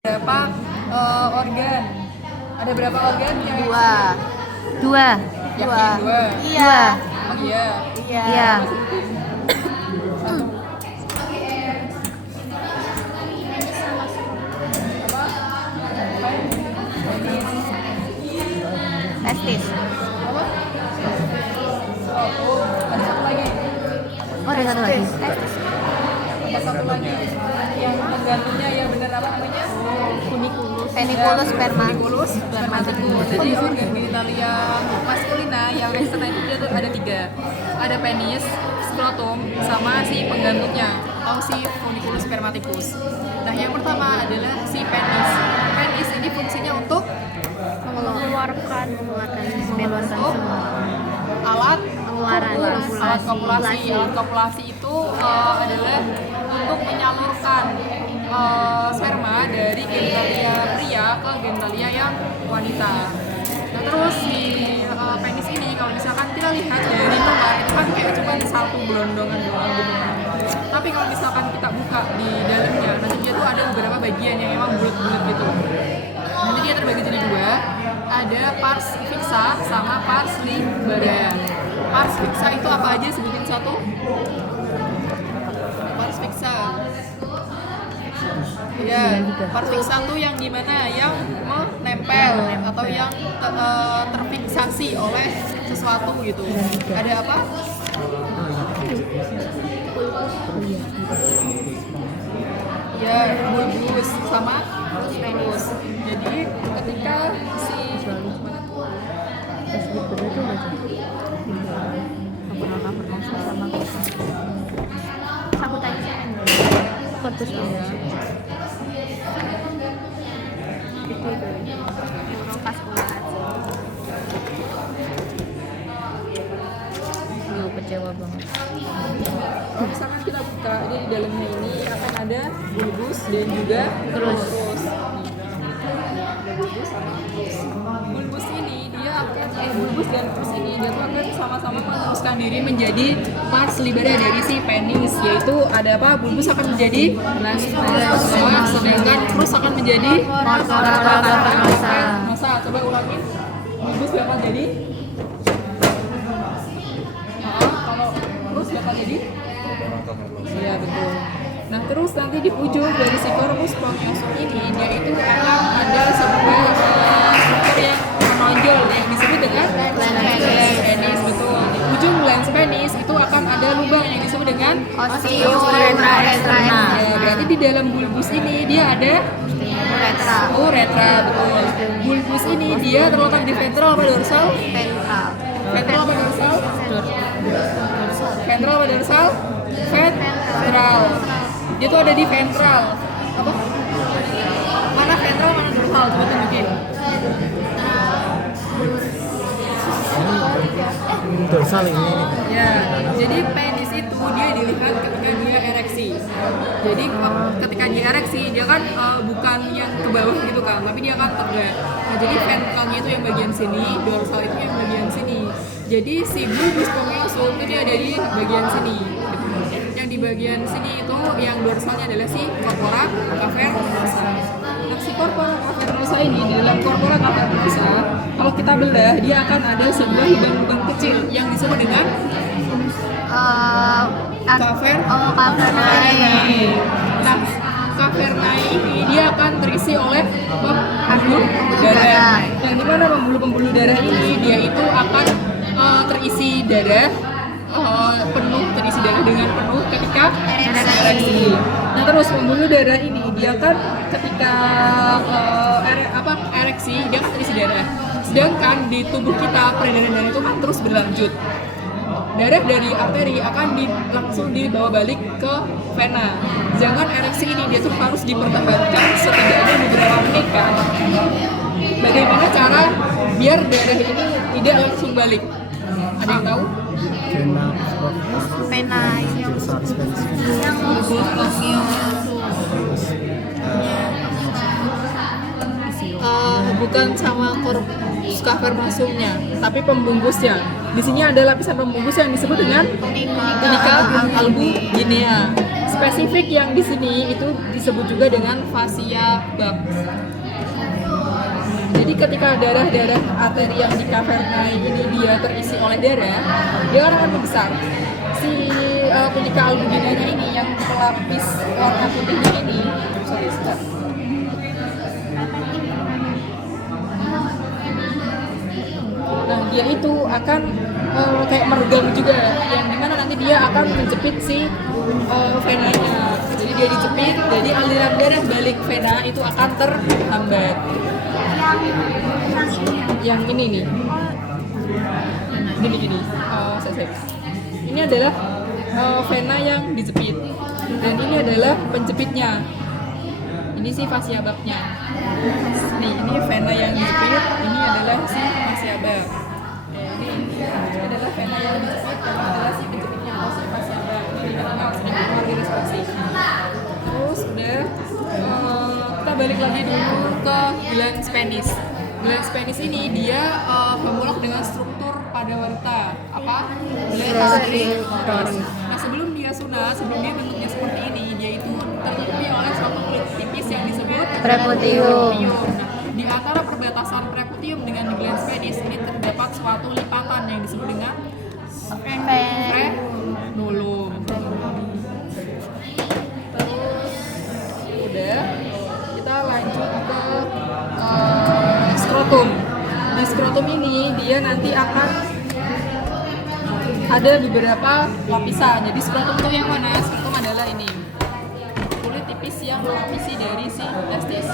Berapa organ? Ada berapa organ? Dua. Yakin dua? Iya. Oh iya. Iya. Testis. Apa? Oh, ada satu lagi. Oh, ada satu lagi. Testis. Ada satu lagi. Yang penggantungnya ya benar apa namanya? Peniculus sperma. Peniculus spermaticus. Jadi organ genitalia maskulina yang eksternal itu dia tuh ada 3. Ada penis, skrotum, sama si penggantungnya atau si funiculus spermaticus. Nah, yang pertama adalah si penis. Penis ini fungsinya untuk Mengeluarkan untuk alat pengeluaran. alat kopulasi. Alat kopulasi itu adalah untuk menyalurkan sperma dari genitalia pria ke genitalia yang wanita. Nah, terus si penis ini kalau misalkan kita lihat dari luar itu kan kayak cuma satu gelondongan doang gitu. Tapi kalau misalkan kita buka di dalamnya, nanti dia tuh ada beberapa bagian yang emang bulat-bulat gitu. Nanti dia terbagi jadi 2. Ada pars fixa sama pars libera. Pars fixa itu apa aja, sebutin satu. Pars fixa. Ya, pars fixa tuh yang gimana? Yang menempel atau yang terfiksasi oleh sesuatu gitu. Ada apa? Ya, bulbus sama penis. Jadi ketika si Sabut aja. Korpus kecewa banget. kalau misalkan kita buka, jadi di dalamnya ini akan ada bulbus dan juga Terus. Ada bulbus sama terus. Bulbus ini dia akan bulbus dan terus ini dia tuh akan sama-sama meneruskan diri menjadi pars libera dari si penis, yaitu ada apa? Bulbus akan menjadi plasma, sedangkan terus akan menjadi masa. Coba ulangin. Bulbus bakal jadi kalau terus bakal jadi iya betul. Nah, terus nanti di ujung dari si corpus spongiosum ini dia itu akan ada sebuah struktur yang menonjol yang disebut dengan lens penis. Betul. Di ujung lens penis itu akan ada lubang yang disebut dengan Osteouretra externa. Ya, berarti di dalam bulbus ini dia ada uretra. Betul. Bulbus ini dia terletak di ventral apa dorsal? Ventral apa dorsal? Ventral apa dorsal? Ventral. Dia tuh ada di ventral. Apa? Mana ventral, mana dorsal? Coba tunjukin. Dorsal ini. Ya, jadi penis itu dia dilihat ketika dia ereksi. Jadi ketika dia ereksi, dia kan bukan yang ke bawah gitu kan, tapi dia kan tegak. Nah, jadi ventralnya itu yang bagian sini, dorsal itu yang bagian sini. Jadi si bulbus spongiosum itu dia ada di bagian sini. Yang di bagian sini itu yang dorsalnya adalah si corpora cavernosa. Nah, si corpora cavernosa ini di dalam corpora cavernosa, kalau kita belah dia akan ada sebuah lubang-lubang kecil yang disebut dengan cavernae. Nah, cavernae ini dia akan terisi oleh pembuluh darah. Yang dimana pembuluh darah ini dia itu akan terisi darah penuh, terisi darah dengan penuh ketika ereksi. Nah, terus pembuluh darah ini dia kan ketika ereksi dia kan terisi darah. Sedangkan di tubuh kita peredaran darah itu kan terus berlanjut. Darah dari arteri akan langsung dibawa balik ke vena. Jangan ereksi ini dia tuh harus dipertahankan setidaknya beberapa menit kan. Bagaimana cara biar darah ini tidak langsung balik? Ada yang tahu? Pena bukan sama corpus cavernosumnya, tapi pembungkusnya. Di sini ada lapisan pembungkus yang disebut dengan tunica albuginea. spesifik yang di sini itu disebut juga dengan fascia bak. Jadi ketika darah-darah arteri yang di cavernae ini dia terisi oleh darah, dia akan membesar. Si tunica albuginanya ini yang pelapis warna putihnya ini, nah dia itu akan kayak meregang juga, yang dimana nanti dia akan menjepit si venanya. Jadi dia dijepit, jadi aliran darah balik vena itu akan terhambat. Yang ini nih, gini, ini adalah vena yang dijepit, dan ini adalah penjepitnya. Ini si fascia baknya. Nih, ini vena yang dijepit, ini adalah si fascia bak. Ini adalah vena yang dijepit, dan ini adalah si penjepitnya atau si fascia bak. Ini dikenal sering keluar di respirasi. Terus udah, kita balik lagi dulu ke glans penis. Glans penis ini dia bermula dengan struktur pada wanita apa? Nah sebelum dia sunat, sebelum dia bentuknya seperti ini, dia itu tertutupi oleh suatu kulit tipis yang disebut Preputium. Nah, di antara perbatasan preputium dengan glans penis ini terdapat suatu lipatan yang disebut dengan frenulum. Terus udah, kita lanjut ke skrotum. Di skrotum ini dia nanti akan ada beberapa lapisan. Jadi skrotum itu yang mana? Skrotum adalah ini, kulit tipis yang melapisi dari si testis.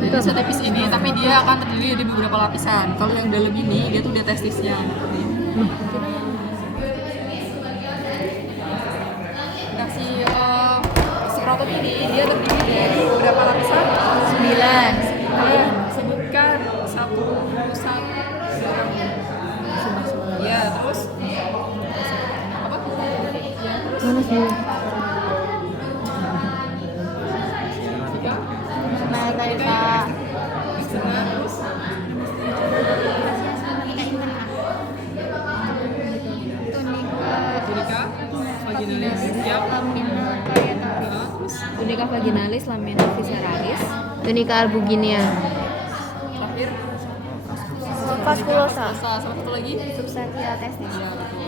Jadi setipis ini, tapi dia akan terdiri dari beberapa lapisan. Kalau yang dalam ini, dia tuh dia testisnya. Nah si skrotum ini dia terdiri dari beberapa lapisan? 9. Sebutkan satu. Ya, terus apa? Ya, terus Mana sih? Metaika. Terus tunika vaginalis. Siap. Terus Tunica vaginalis, lamina visceralis, tunica albuginea, terakhir vasculosa, sama satu lagi. substantia testis. Ya, betul.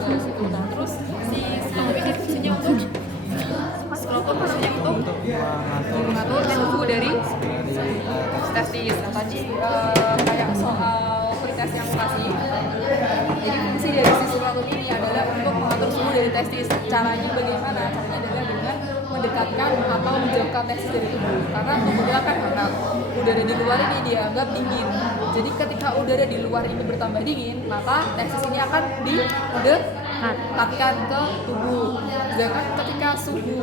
Dari situ. Nah, terus si skrotum ini fungsinya untuk skrotum fungsinya untuk mengatur suhu dari testis. Nah, tadi kayak soal pretest yang kasih. Jadi fungsi dari si skrotum ini adalah untuk mengatur suhu dari testis. Caranya bagaimana? Caranya adalah dengan mendekatkan atau menjauhkan testis dari tubuh. Karena tubuh kita kan hangat. Udara di luar ini dianggap dingin. Jadi ketika udara di luar ini bertambah dingin, maka testis ini akan didekatkan ke tubuh. Sedangkan ketika suhu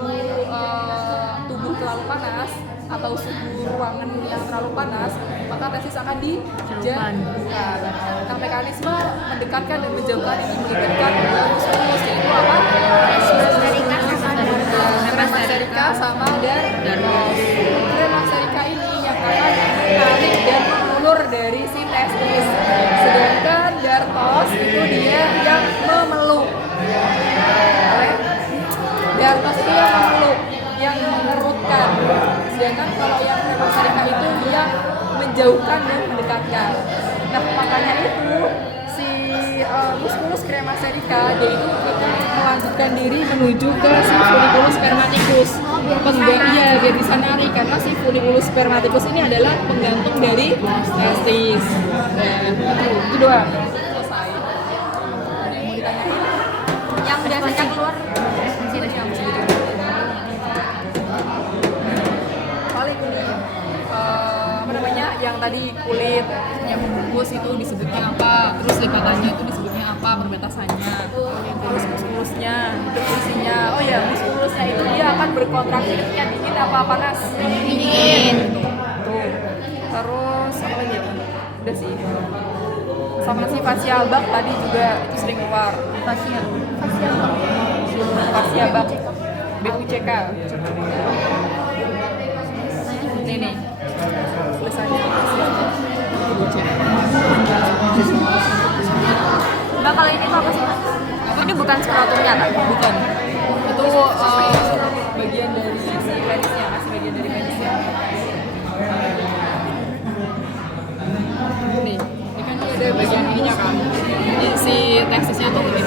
tubuh terlalu panas atau suhu ruangan yang terlalu panas, maka testis akan dijauhkan. Nah, mekanisme mendekatkan dan menjauhkan ini melibatkan muskulus, yaitu apa? Kremasterika sama dartos. Kremasterika ini yang akan menarik dan mengulur dari si testis, sedangkan dartos itu dia yang memeluk. Dartos itu yang memeluk, yang mengerutkan. Sedangkan kalau yang kremasterika itu yang menjauhkan dan mendekatkan. Nah, makanya itu si musculus kremasterika dia itu melanjutkan diri menuju ke si funiculus spermaticus. Biar bisa narik, karena si funiculus spermaticus ini adalah penggantung dari testis. Itu doang. Selesai. Ada yang mau ditanyain? Yang biasanya keluar paling ini apa namanya, yang tadi kulit yang membungkus itu disebutnya apa, terus lipatannya itu disebutnya apa, perbatasannya, terus muskulusnya itu fungsinya. Oh ya, muskulusnya itu dia akan berkontraksi ketika dingin apa panas? Dingin. Tuh. Terus apa lagi ya? Udah sih. Sama si fascia bak tadi juga itu sering keluar. Fascia bak. BUCK. Nih. Tulisannya. Mbak, kalau ini apa sih? Ini bukan skrotumnya kan? Bukan. Itu ada bagian ininya kan. Jadi si teksisnya tuh begitu.